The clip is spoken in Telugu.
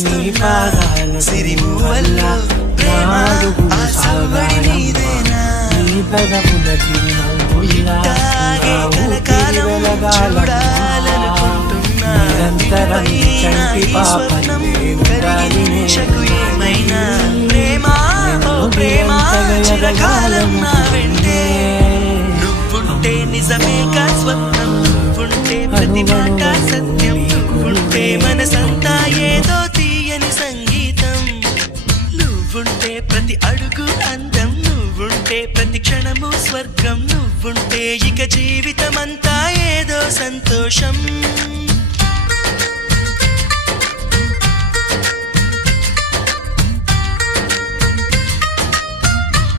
వస్తున్నా సిరిమూవల్లో ప్రేమ ఆ సవ్వడి నీదేనా ఇట్టాగే కలకాలం చూడాలనుకుంటున్నా పైన ఈ స్వప్నం కరిగించకు ఏమైనా ప్రేమ ఓ ప్రేమ చిరకాలం నా వెంటే నువ్వుంటే నిజమేగా స్వప్నం నువ్వుంటే ప్రతి మాట సత్యం నువ్వుంటే మనసంతా ఏదో తీయని సంగీతం నువ్వుంటే ప్రతి అడుగు అందం నువ్వుంటే ప్రతి క్షణము స్వర్గం నువ్వుంటే ఇక జీవితమంతా ఏదో సంతోషం